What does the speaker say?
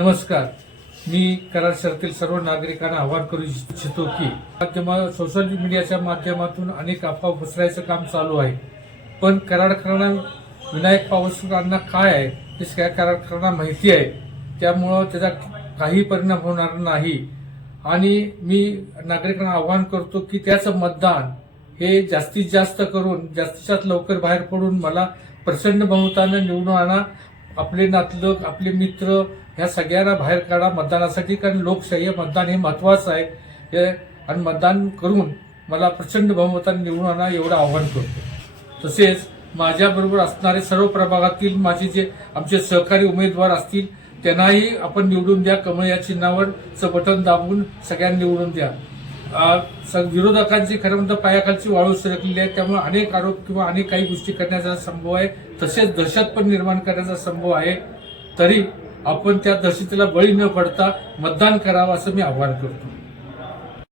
नमस्कार. मी कराड शहरातील सर्व नागरिकांना आवाहन करू इच्छितो की माध्यम सोशल मीडियाच्या माध्यमातून अनेक अफवा पसरायचं काम चालू आहे. पण कराडकरांना विनायक पावसकरांना काय आहे हे काय कराडकरांना माहिती आहे. त्यामुळं त्याचा काही परिणाम होणार नाही. आणि मी नागरिकांना आवाहन करतो की त्याचं मतदान हे जास्तीत जास्त करून जास्तीत जास्त लवकर बाहेर पडून मला प्रचंड बहुतांना निवडून आणा. आपले नातलग आपले मित्र ह्या सगळ्यांना बाहेर काढा मतदानासाठी. कारण लोकशाही मतदान हे महत्वाचं आहे. हे आणि मतदान करून मला प्रचंड बहुमताने निवडून आणा एवढं आव्हान करतो. तसेच माझ्याबरोबर असणारे सर्व प्रभागातील माझे जे आमचे सहकारी उमेदवार असतील त्यांनाही आपण निवडून द्या. कमळ या चिन्हावरचं बटन दाबून सगळ्यांना निवडून द्या. विरोधकांची खरं म्हणतं पायाखालची वाळू सरकलेली आहे. त्यामुळे अनेक आरोप किंवा अनेक काही गोष्टी करण्याचा संभव आहे. तसेच दहशत पण निर्माण करण्याचा संभव आहे. तरी आपण त्या दहशतीला बळी न पडता मतदान करावं असं मी आवाहन करतो.